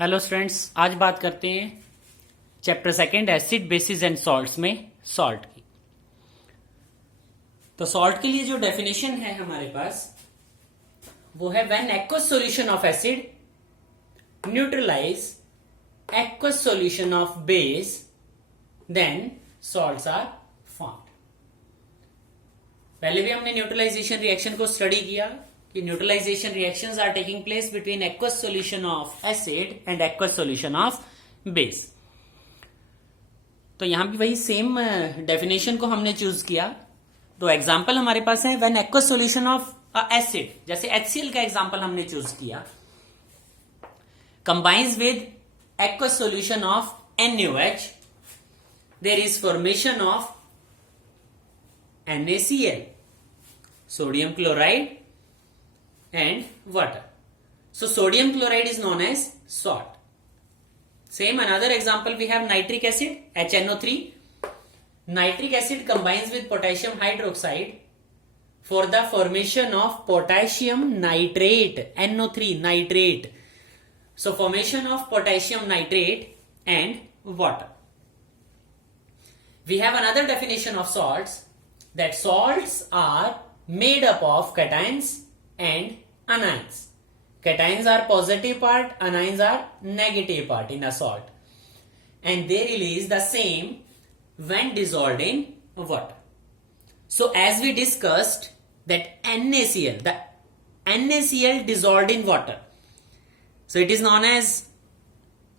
Hello students, आज बात करते हैं chapter second acid basis and salts में सॉल्ट की। तो सॉल्ट के लिए जो डेफिनेशन है हमारे पास वो है when aqueous solution of acid neutralize aqueous solution of base then salts are formed. पहले भी हमने न्यूट्रलाइजेशन रिएक्शन को स्टडी किया कि neutralization reactions are taking place between aqueous solution of acid and aqueous solution of base. तो यहां भी वही सेम डेफिनेशन को हमने चूज किया। तो एग्जांपल हमारे पास है when aqueous solution of acid, जैसे HCl का एग्जांपल हमने चूज किया, combines with aqueous solution of NaOH, there is formation of NaCl, sodium chloride and water. So sodium chloride is known as salt. Same another example we have nitric acid, HNO3. Nitric acid combines with potassium hydroxide for the formation of potassium nitrate, NO3 nitrate. So formation of potassium nitrate and water. We have another definition of salts, that salts are made up of cations and anions. Cations are positive part, anions are negative part in a salt, and they release the same when dissolved in water. So as we discussed that NaCl, the NaCl dissolved in water, so it is known as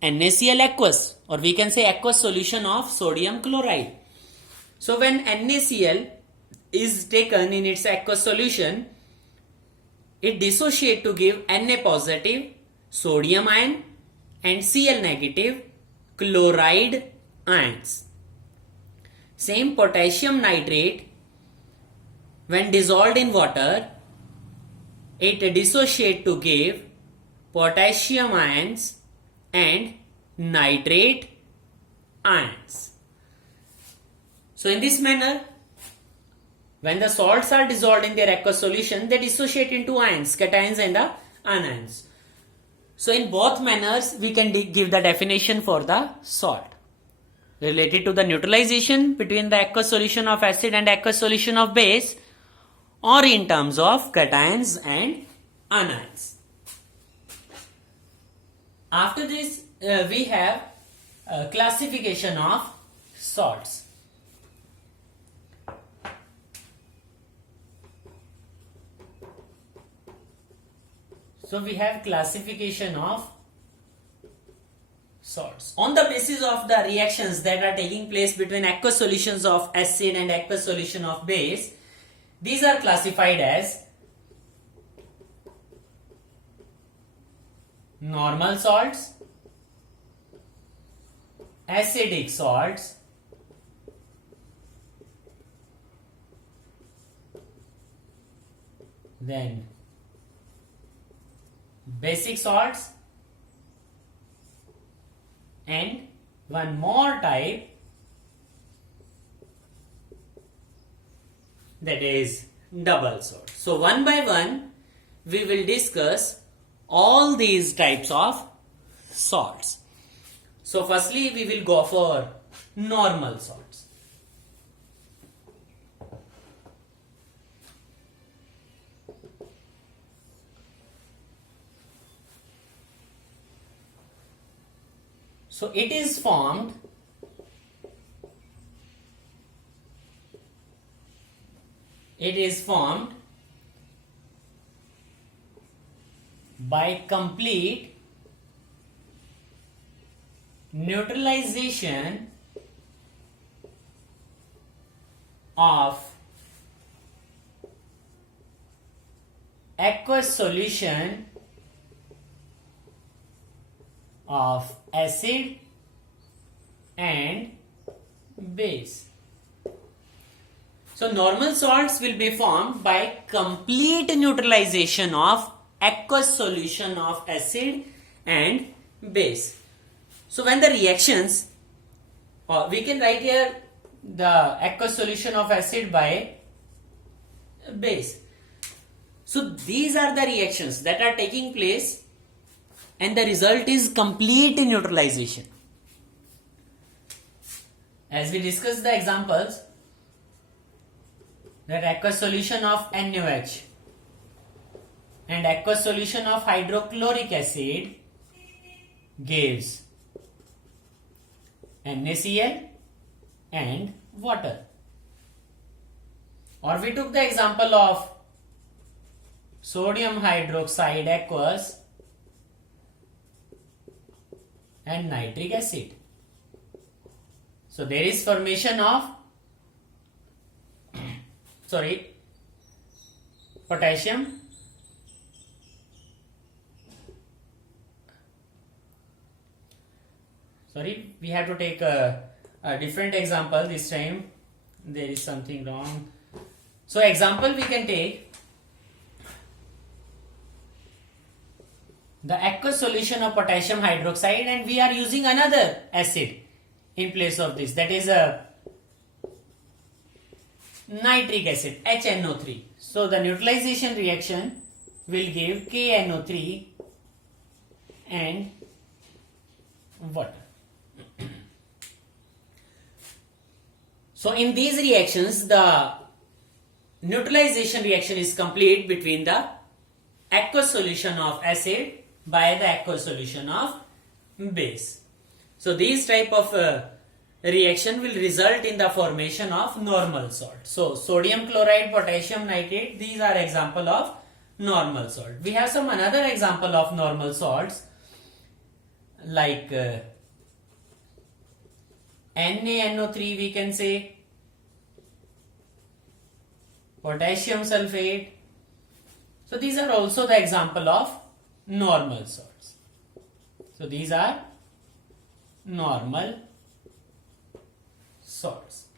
NaCl aqueous, or we can say aqueous solution of sodium chloride. So when NaCl is taken in its aqueous solution, it dissociate to give Na positive sodium ion and Cl negative chloride ions. Same potassium nitrate, when dissolved in water, it dissociate to give potassium ions and nitrate ions. So in this manner, when the salts are dissolved in their aqueous solution, they dissociate into ions, cations and the anions. So in both manners, we can give the definition for the salt related to the neutralization between the aqueous solution of acid and aqueous solution of base, or in terms of cations and anions. After this, we have classification of salts. So we have classification of salts. On the basis of the reactions that are taking place between aqueous solutions of acid and aqueous solution of base, these are classified as normal salts, acidic salts, then basic salts, and one more type, that is double salt. So one by one we will discuss all these types of salts. So firstly we will go for normal salts. So it is formed by complete neutralization of aqueous solution of acid and base. So normal salts will be formed by complete neutralization of aqueous solution of acid and base. So when the reactions, we can write here the aqueous solution of acid by base. So these are the reactions that are taking place and the result is complete neutralization. As we discussed the examples, that aqueous solution of NaOH and aqueous solution of hydrochloric acid gives NaCl and water. Or we took the example of sodium hydroxide aqueous and nitric acid. So there is formation of potassium we have to take a different example this time. There is something wrong. So example we can take the aqueous solution of potassium hydroxide, and we are using another acid in place of this, that is a nitric acid, HNO3. So the neutralization reaction will give KNO3 and water. So in these reactions, the neutralization reaction is complete between the aqueous solution of acid by the aqueous solution of base. So these type of reaction will result in the formation of normal salt. So sodium chloride, potassium nitrate, these are example of normal salt. We have some another example of normal salts like NaNO3, we can say potassium sulfate. So these are also the example of normal salts. So these are normal salts.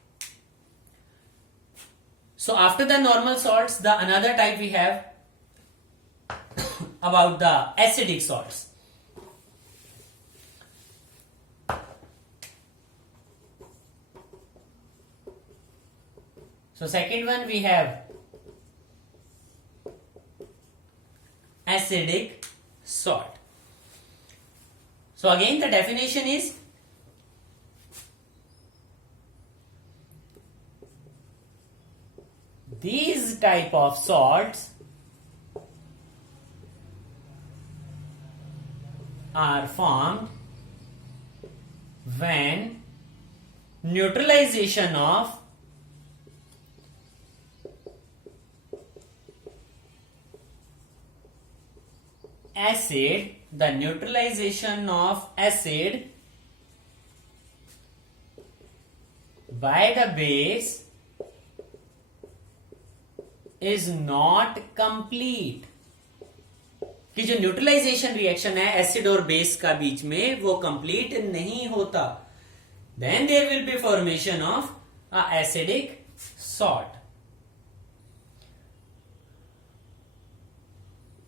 So after the normal salts, the another type we have about the acidic salts. So second one we have acidic salt. So again the definition is these type of salts are formed when neutralization of acid, the neutralization of acid by the base is not complete. कि जो neutralization reaction है acid और base का बीच में वो complete नहीं होता, then there will be formation of a acidic salt.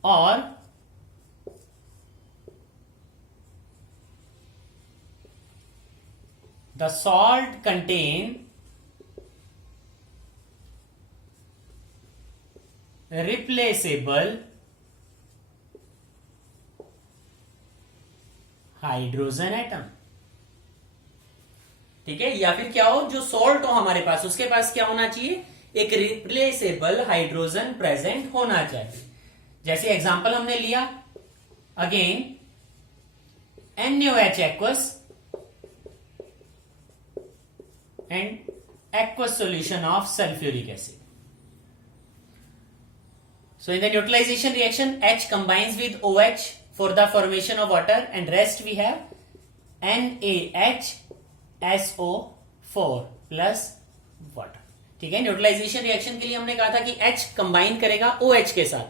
और the salt contain replaceable hydrogen atom. ठीक है, या फिर क्या हो, जो सॉल्ट हो हमारे पास उसके पास क्या होना चाहिए, एक रिप्लेसेबल हाइड्रोजन प्रेजेंट होना चाहिए. जैसे एग्जांपल हमने लिया again NaOH aqueous and aqueous solution of sulfuric acid. So in the neutralization reaction, H combines with OH for the formation of water, and rest we have NaHSO4 plus water. ठीक है, neutralisation reaction के लिए हमने कहा था कि H combine करेगा OH के साथ,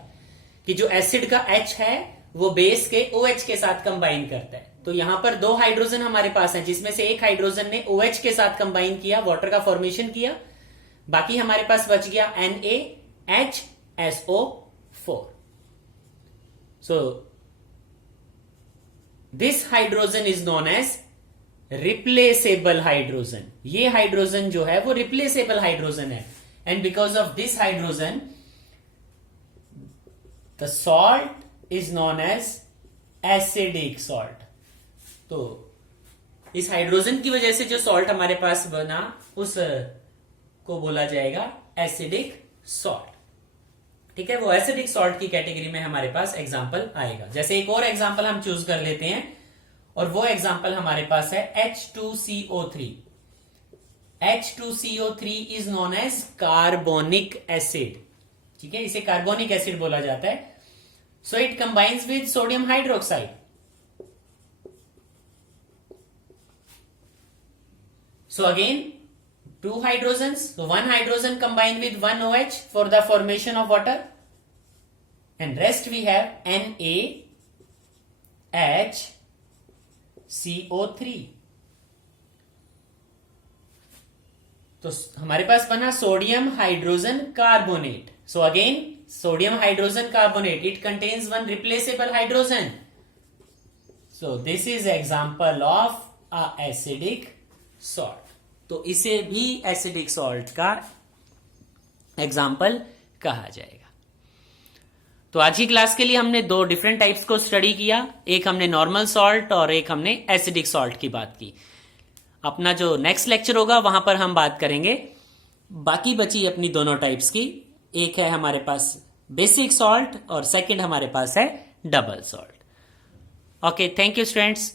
कि जो एसिड का H है वो बेस के OH के साथ कंबाइन करता है. तो यहां पर दो हाइड्रोजन हमारे पास हैं, जिसमें से एक हाइड्रोजन ने OH के साथ कंबाइन किया, वाटर का फॉर्मेशन किया, बाकी हमारे पास बच गया NaHSO4. So this hydrogen is known as replaceable hydrogen. ये हाइड्रोजन जो है वो रिप्लेसेबल हाइड्रोजन है, and because of this hydrogen the salt is known as acidic salt. तो इस हाइड्रोजन की वजह से जो सॉल्ट हमारे पास बना उस को बोला जाएगा एसिडिक सॉल्ट। ठीक है, वो एसिडिक सॉल्ट की कैटेगरी में हमारे पास एग्जाम्पल आएगा। जैसे एक और एग्जाम्पल हम चूज कर लेते हैं और वो एग्जाम्पल हमारे पास है H2CO3। H2CO3 is known as carbonic acid. ठीक है, इसे कार्बोनिक एसिड बोला जाता है। So it combines with sodium hydroxide. So again, two hydrogens. So one hydrogen combined with one OH for the formation of water, and rest we have NaHCO3. तो हमारे पास बना sodium hydrogen carbonate. So again sodium hydrogen carbonate, it contains one replaceable hydrogen. So this is example of a acidic salt. तो इसे भी acidic salt का example कहा जाएगा। तो आज की क्लास के लिए हमने दो डिफरेंट टाइप्स को स्टडी किया। एक हमने नॉर्मल सॉल्ट और एक हमने एसिडिक सॉल्ट की बात की। अपना जो नेक्स्ट लेक्चर होगा वहां पर हम बात करेंगे बाकी बची अपनी दोनों टाइप्स की। एक है हमारे पास बेसिक सॉल्ट और सेकंड हमारे पास है double salt. Okay, thank you students.